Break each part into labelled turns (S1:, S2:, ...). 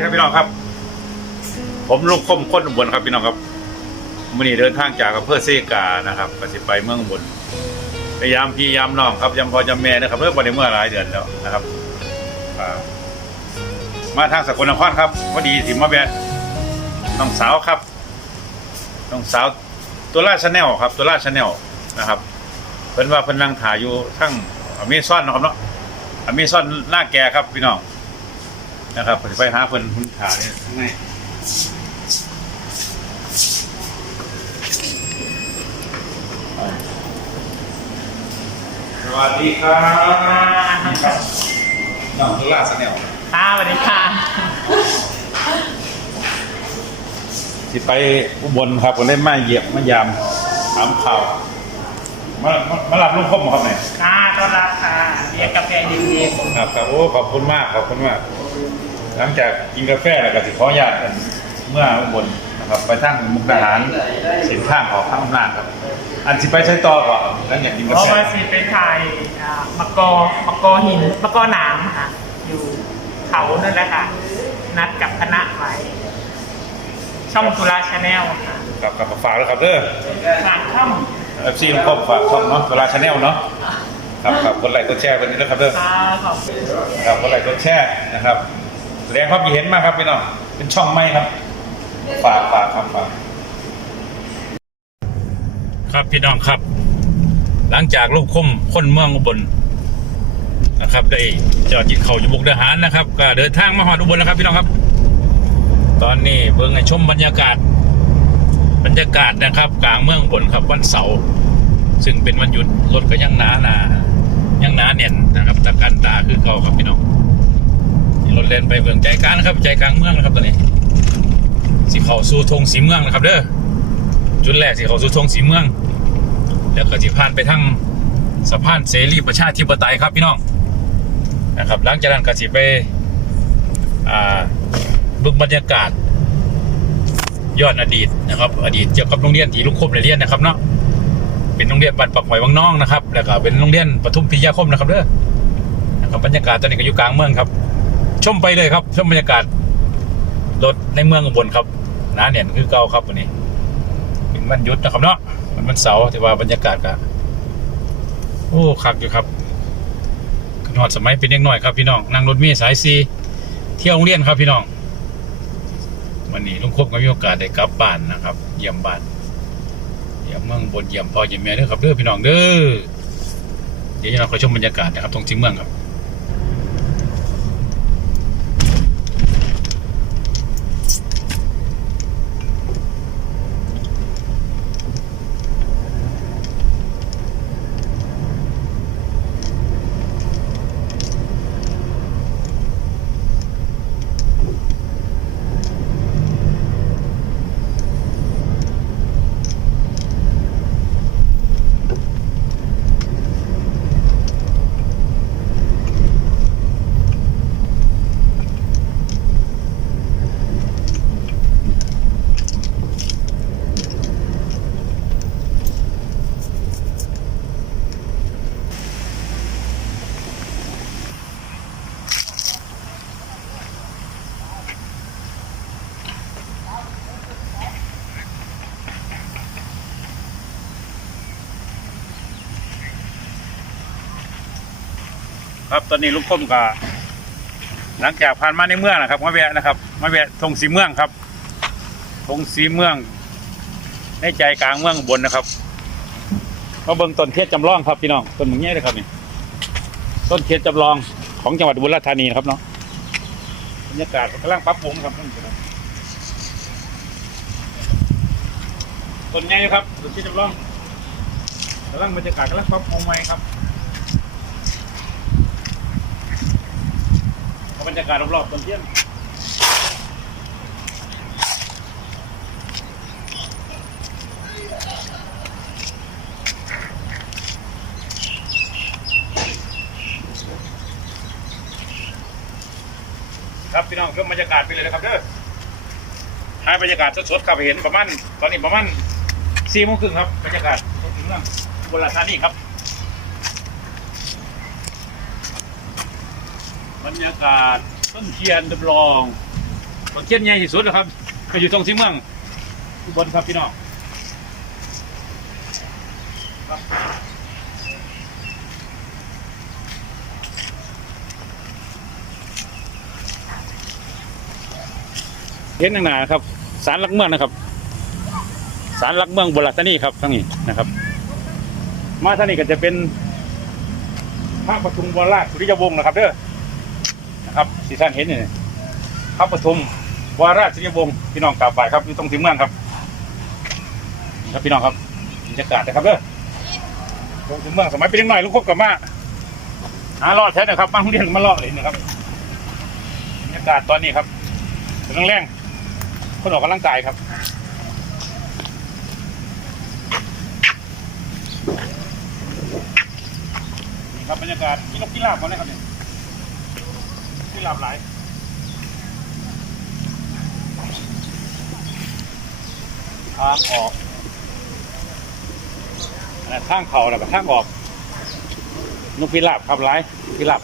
S1: ดีครับพี่น้องครับ ผมลูกคมคนอุบลครับพี่น้องครับมื่อนี้เดินทางจากอำเภอเซกานะครับก็สิไปเมืองอุบลพยายามพี่ยามน้องครับยามพอยามแม่นะครับเมื่อวันนี้เมื่อหลายเดือนแล้วนะครับมาทางสกลนครครับพอดีสิมาแวะน้องสาวครับน้องสาวตัวล่าชาแนลครับตัวล่าชาแนลนะครับเพิ่นว่าเพิ่นนั่งถ่ายอยู่ทั้งอเมซอนนะครับเนาะอเมซอนหน้าแกครับพี่น้อง นะครับผมไปหาเพิ่นคุณขาเนี่ยข้างในสวัสดีครับน้องตุลาสแนล
S2: ค่ะสวัสดีค่ะ
S1: สิไปอุบลครับผมได้มาเหยียบมายามถามข่าวมามามารับลูกคมครับเนี่ย
S2: ค่ะต้อนรับค่ะเรียกกาแฟเย็น
S1: ครับครับโอ้ขอบคุณมากขอบคุณมาก หลังจากกินกาแฟแล้วก็สิขออนุญาตกันเมื่ออุบลนะครับไปทั้งมุกดาหารสินข้างของข้างอำนาจครับ อันสิไปใช้ต่อก่อนหลังจากกิน
S2: ๆเพ
S1: กา
S2: ราะ
S1: แฟ
S2: ว่าสิเป็นไทยอ่ามะกอมะกอหินมะกอหนามค่ะ อยู่เขานั่นแหละค่ะ นัดกับคณะไว้ช่องตุลาชาแนลค่ะ
S1: ครับครับฝากแล้วครับเด้อ
S2: ฝากช่อง
S1: เอฟซีลุงครบฝากช่องเนาะเวลาชาแนลเนาะครับครับกดไลค์กดแชร์กันนี้นะครับเด้อ
S2: ค่ะขอบคุณ
S1: ครับกดไลค์กดแชร์นะครับ แสดงความคิดเห็นมากครับพี่น้องเป็นช่องใหม่ครับ ฝากฝากครับฝากครับพี่น้องครับ หลังจากลูกคมคนเมืองอุบลนะครับ ได้จอดจิตเขาอยู่บุกดาหารนะครับ ก็เดินทางมาหอดอุบลแล้วครับพี่น้องครับ ตอนนี้เบิ่งให้ชมบรรยากาศ บรรยากาศนะครับ กลางเมืองบลครับวันเสาร์ซึ่งเป็นวันหยุดรถก็ยังหนาหนายังหนาเน่นนะครับตะการตาคือเก่าครับพี่น้อง รถเล่นไปเบิ่งใจกลางนะครับ ใจกลางเมืองนะครับตอนนี้สีเขาสู่ธงสีเมืองนะครับ เด้อจุดแรกสีเขาสู่ธงสีเมือง แล้วก็สิผ่านไปทางสะพานเสรีประชาธิปไตยครับพี่น้องนะครับหลังจากนั้นก็สิไปอ่าบิ่งบรรยากาศยอดอดีตนะครับ อดีตเกี่ยวกับโรงเรียนที่ลุงคมได้เรียนนะครับเนาะเป็นโรงเรียนบ้านปักหอยวังน้องนะครับ แล้วก็เป็นโรงเรียนปทุมพิยาคมนะครับเด้อนะครับบรรยากาศตอนนี้ก็อยู่กลางเมืองครับ ชมไปเลยครับ ชมบรรยากาศรถในเมืองอุบลครับนาเนี่ยคือเก่าครับวันนี้เป็นวันหยุดนะครับเนาะมันวันเสาร์แต่ว่าบรรยากาศก็โอ้คักอยู่ครับขึ้นหอดสมัยเป็นเด็กหน่อยครับพี่น้องนั่งรถเมล์สายซีเที่ยวโรงเรียนครับพี่น้องวันนี้ลุงคบก็มีโอกาสได้กลับบ้านนะครับ เยี่ยมบ้านเยี่ยมเมืองบนเยี่ยมพ่อเยี่ยมแม่เด้อครับเด้อพี่น้องเด้อเดี๋ยวเราไปชมบรรยากาศนะครับตรงที่เมืองครับ ครับตอนนี้ลุงคมกับหลังจากผ่านมาในเมืองนะครับมาแวะนะครับมาแวะทงสีเมืองครับทงสีเมือง ในใจกลางเมืองบนนะครับมาเบิ่งต้นเทียนจำลองครับพี่น้องต้นมึงเงี้ยเลยครับนี่ต้นเทียนจำลองของจังหวัดอุบลราชธานีนะครับเนาะบรรยากาศกำลังปรับปรุงครับต้นใหญ่ครับต้นเทียนจำลองกำลังบรรยากาศกำลังปรับปรุงใหม่ครับ บรรยากาศรอบๆตอนเที่ยงครับพี่น้องชมบรรยากาศไปเลยนะครับเด้อให้บรรยากาศสดๆครับเห็นประมาณตอนนี้ประมาณสี่โมงครึ่งครับบรรยากาศถึงเรื่องบนราชธานีครับ รรยากาศต้นเทียนจำลองปลาเค็มใหญ่ที่สุดนะครับก็อยู่ตรงที่เมืองอุบลครับพี่น้องครับเห็นหนาๆครับสารหลักเมืองนะครับสารหลักเมืองโบราณนีครับทั้งนี้นะครับ มาท่างนี้ก็จะเป็นพระปทุมวราชสุริยวงศ์นะครับเด้อ นะครับที่ท่านเห็นนี่พระปทุมวาราชสุริยวงศ์พี่น้องกราบไหว้ครับอยู่ตรงที่เมืองครับครับพี่น้องครับบรรยากาศนะครับเด้อตรงที่เมืองสมัยเป็นเด็กหน่อยลูกคบกับมาหารอดแท้นะครับมาโรงเรียนมารอดเลยนะครับบรรยากาศตอนนี้ครับเป็นแรงคนออกกำลังกายครับนี่ครับบรรยากาศกินนกกินลาบก่อนเลยครับเนี่ย กินลาบไหลายทางออกอันนั้นทางเขาแล้วก็ทางออกนกพิราบครับหลายพิราบ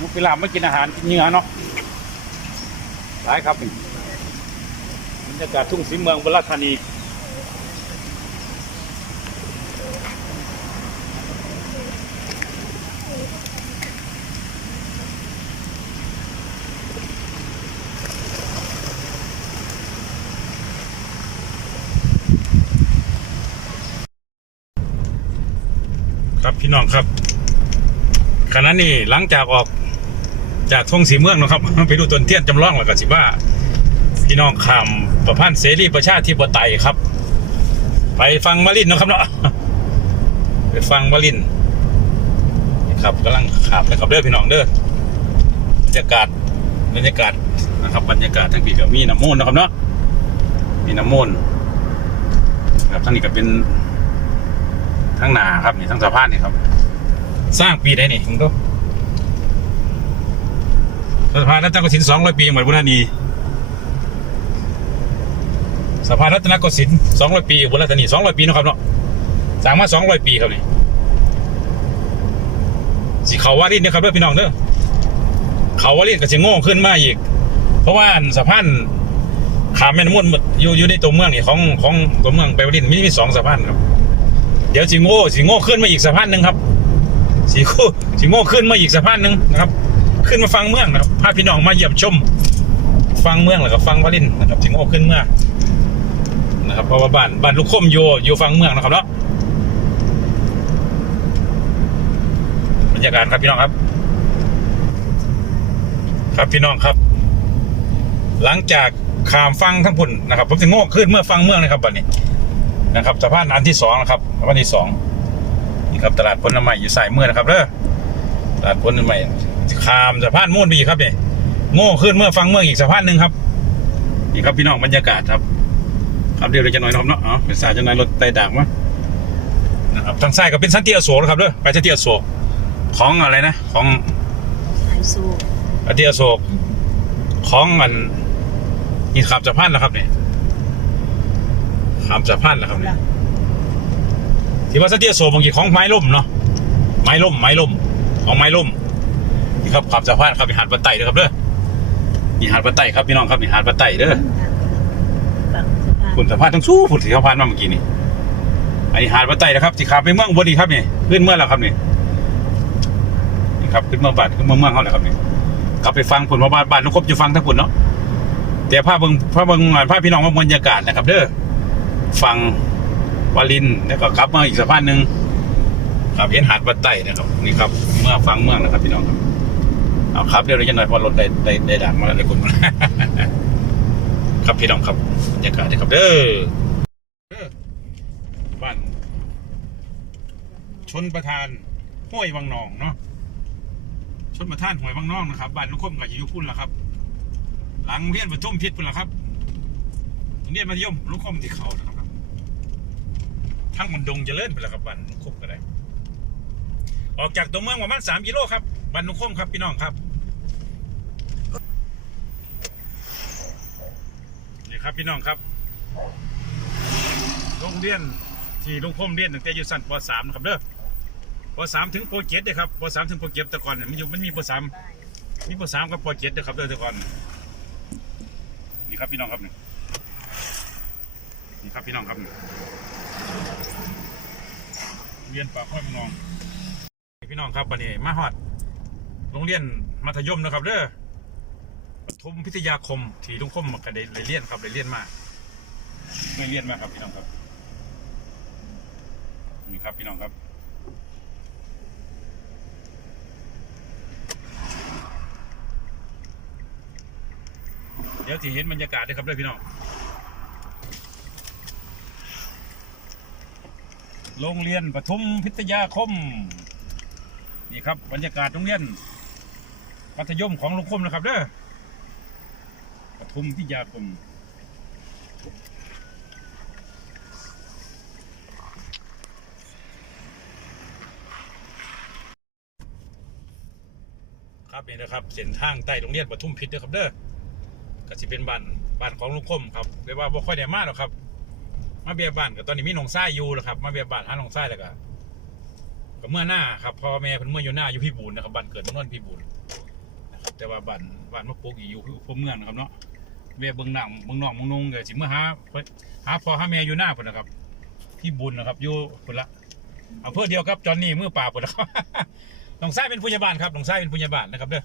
S1: นกพิราบไม่กินอาหารกินเนื้อเนาะหลายครับบรรยากาศทุ่งสีเมืองบรรธานี ครับพี่น้องครับขณะนี้หลังจากออกจากทงสีเมืองนะครับ ไปดูต้นเทียนจำลองแล้วก็สิว่าพี่น้องคำประพันธ์เสรีประชาธิปไตยครับ ไปฟังมารินนะครับเนาะไปฟังมารินนี่ครับกำลังขับนะครับเด้อพี่น้องเด้อบรรยากาศบรรยากาศนะครับบรรยากาศทั้งปีกับมีน้ำมูลนะครับเนาะมีน้ำมูลครับทั้งนี้ก็เป็น ทั้งหนาครับนี่ทั้งสะพานนี่ครับ สร้างปีได้นี่ผมก็สะพานรัตนโกสินทร์สองร้อยปีเหมือนบุรณีสะพานรัตนโกสินทร์สองร้อยปีบุรณีสองร้อยปีนะครับเนาะสร้างมาสองร้อยปีครับนี่สีเขาวารินเนี่ครับเด้อพี่น้องเด้อเขาวารินก็จะโง่ขึ้นมาอีก เพราะว่าสะพานขามแม่น้ำมูลอยู่อยู่ในตัวเมืองนี่ของของตัวเมืองไปวารินมีมีสองสะพานครับ เดี๋ยวสิโง่สิโง่ขึ้นมาอีกสะพานหนึ่งครับสิโง่สิโง่ขึ้นมาอีกสะพานหนึ่งนะครับ ขึ้นมาฟังเมืองนะครับพาพี่น้องมาเยี่ยมชม ฟังเมืองแล้วก็ฟังวารินนะครับสิโง่ขึ้นเมื่อนะครับเพราะว่าบ้านบ้านลูกคมอยู่อยู่ฟังเมืองนะครับเนาะบรรยากาศครับพี่น้องครับ ครับพี่น้องครับ หลังจากขามฟังทั้งพุ่นนะครับผมจะโง่ขึ้นเมื่อฟังเมืองนะครับบัดนี้ นะครับสะพานอันที่สองนะครับสะพานที่สองนี่ครับตลาดผลไม้อยู่สายมือนะครับเด้อตลาดผลไม้ขามสะพานม่วนไปอีกครับเนี่ยโง่ขึ้นเมื่อฟังเมืองอีกสะพานหนึ่งครับนี่ครับพี่น้องบรรยากาศครับ ครับเดี๋ยวเราจะหน่อยนะครับเนาะอ๋อเป็นสายจะหน่อยรถไต่ด่างมั้นะครับทางซ้ายก็เป็นสันติอโศกนะครับเด้อไปสันติอโศกของอะไรนะ ของ
S3: ไฮโซ
S1: สันติอโศกของมันนี่ขับสะพานนะครับเนี่ย ขับสะพานนะครับเนี่ยที่ว่าสเตียโซบางทีของไม้ล่มเนาะไม้ล่มไม้ล่มของไม้ล่มนี่ครับขับสะพานครับมีหาดปะไต่เด้อครับเด้อมีหาดปะไต่ครับพี่น้องครับมีหาดปะไต่เด้อ
S3: ฝั่งสะพาน
S1: คุณสะพานต้องสู้ฝุ่นสีเขาพานมาเมื่อกี้นี่อันนี้หาดปะไต่นะครับที่ขับไปเมืองบดีครับนี่ขึ้นเมืองแล้วครับนี่นี่ครับขึ้นเมืองบาดขึ้นเมืองเมืองเขาแล้วครับนี่กลับไปฟังผลว่าบ้านบ้านนุคบจะฟังทั้งผลเนาะแต่ภาพเบิ่งภาพเบิ่งภาพพี่น้องว่าบรรยากาศนะครับ เด้อ ฟังวาลินแล้วก็กลับมาอีกสะพานหนึ่งครับเห็นหาดบัดไต่นะครับนี่ครับเมื่อฟังเมืองนะครับพี่น้องครับเอาครับเดี๋ยวเราจะหน่อยพอรถได้ได้ได้ด่างมาแล้วเลยคุณครับพี่น้องครับบรรยากาศนะครับเด้อบ้านชนประธานห้วยวังนองเนาะชนประธานห้วยวังนองนะครับบ้านลูกคมกับยูพุ่นละครับ หลังเรียนปทุมทิศพุ่นละครับเรียนมัธยมลูกคมที่เขานะครับ ทั้งมันดงจะเจริญไปแล้วครับบ้านนุคมก็ได้ ออกจากตัวเมืองประมาณสามกิโลครับบ้านนุคมครับพี่น้องครับนี่ครับพี่น้องครับโรงเรียนที่ลุงคมเรียนตั้งแต่อยู่สั้นป .3 นะครับเด้อป .3 ถึงป .7 เลยครับป .3 ถึงป .7 แต่ก่อนเนี่ยมันอยู่มันมีป .3 มีปสามกับปเจ็ดนะครับเด้อทุกคนนี่ครับพี่น้องครับนี่นี่ครับพี่น้องครับนี่ เรียนปากห้อยมงนองพี่น้องครับวันนี้มาฮอดโรงเรียนมัธยมนะครับเด้อปฐมพิทยาคมที่ลุงคมก็ได้เรียนครับได้เรียนมาได้เรียนมาครับพี่น้องครับนี่ครับพี่น้องครับเดี๋ยวที่เห็นบรรยากาศด้วยครับด้วยพี่น้อง โรงเรียนปฐมพิทยาคม นี่ครับบรรยากาศโรงเรียนมัธยมของลุงคมนะครับเด้อปฐมพิทยาคมครับนี่นะครับเส้นทางใต้โรงเรียนปทุมพิทย์นะครับเด้อก็สิเป็นบ้านบ้านของลุงคมครับเรียกว่าบ่ค่อยได้มากหรอกครับ มาเบียบ้านก็ตอนนี้มีหนองทราอยู่แล้วครับ มาเบียบ้านหาหนองทรายแล้วก็ก็เมื่อหน้าครับพ่อแม่เพิ่นเมื่ออยู่หน้าอยู่พี่บูนนะครับบ้านเกิดเมืองนนท์พี่บูนนะครับแต่ว่าบ้านบ้านมะปุกอยู่พวกเมืองนะครับเนาะเบียเบิ่งหนังเบิ่งนองเบิ่งนงก็สิเมื่อหาหาพ่อหาแม่อยู่หน้าเพิ่นนะครับ พี่บุญนะครับอยู่เพิ่นละอำเภอเดียวครับจอนนี่มือป่าเพิ่นนะครับหนองทราเป็นผู้ใหญ่บ้านครับหนองทราเป็นผู้ใหญ่บ้านนะครับเด้อ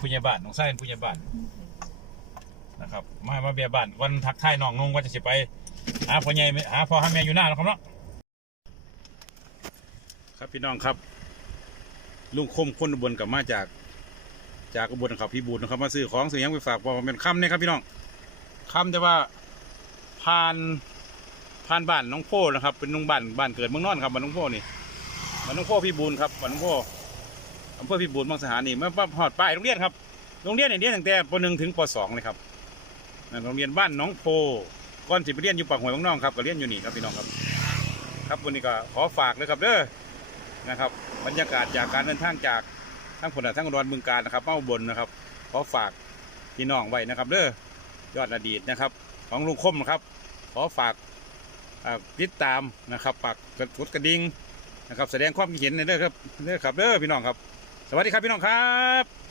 S1: ผู้ใหญ่บ้านหนองทราเป็นผู้ใหญ่บ้านนะครับ มามาเบียบ้านวันทักทายน้องนงว่าจะสิไป หาพ่อใหญ่หาพ่อหาแม่อยู่หน้าแล้วครับเนาะครับพี่น้องครับ ลุงคมคนอุบลกลับมาจาก จากอุบลครับพี่บุญนะครับมาซื้อของซื้อยังไปฝากพ่อเป็นคำเนี่ยครับพี่น้องคำแต่ว่าผ่านผ่านบ้านน้องโพนะครับ เป็นน้องบ้านบ้านเกิดเมืองนอนครับบ้านน้องโพนี่บ้านน้องโพพี่บุญครับบ้านน้องโพอำเภอพี่บุญบางสถานีเมื่อปั๊บหอดป้ายโรงเรียนครับโรงเรียนเนี่ยเรียนตั้งแต่ปหนึ่งถึงปสองเลยครับโรงเรียนบ้านน้องโพ ก่อนสิไปเรียนอยู่ปากหวยบางน้องครับก็เรียนอยู่นี่ครับพี่น้องครับ ครับวันนี้ก็ขอฝากเลยครับเด้อนะครับ บรรยากาศจากการเดินทางจากทั้งผลทั้งอุดรบึงการนะครับเมาบนนะครับ ขอฝากพี่น้องไว้นะครับ เด้อยอดอดีตนะครับ ของลุงคมนะครับ ขอฝากอ่าติดตามนะครับฝากกดกระดิ่งนะครับ แสดงความคิดเห็นในเด้อครับเด้อครับเด้อพี่น้องครับ สวัสดีครับพี่น้องครับ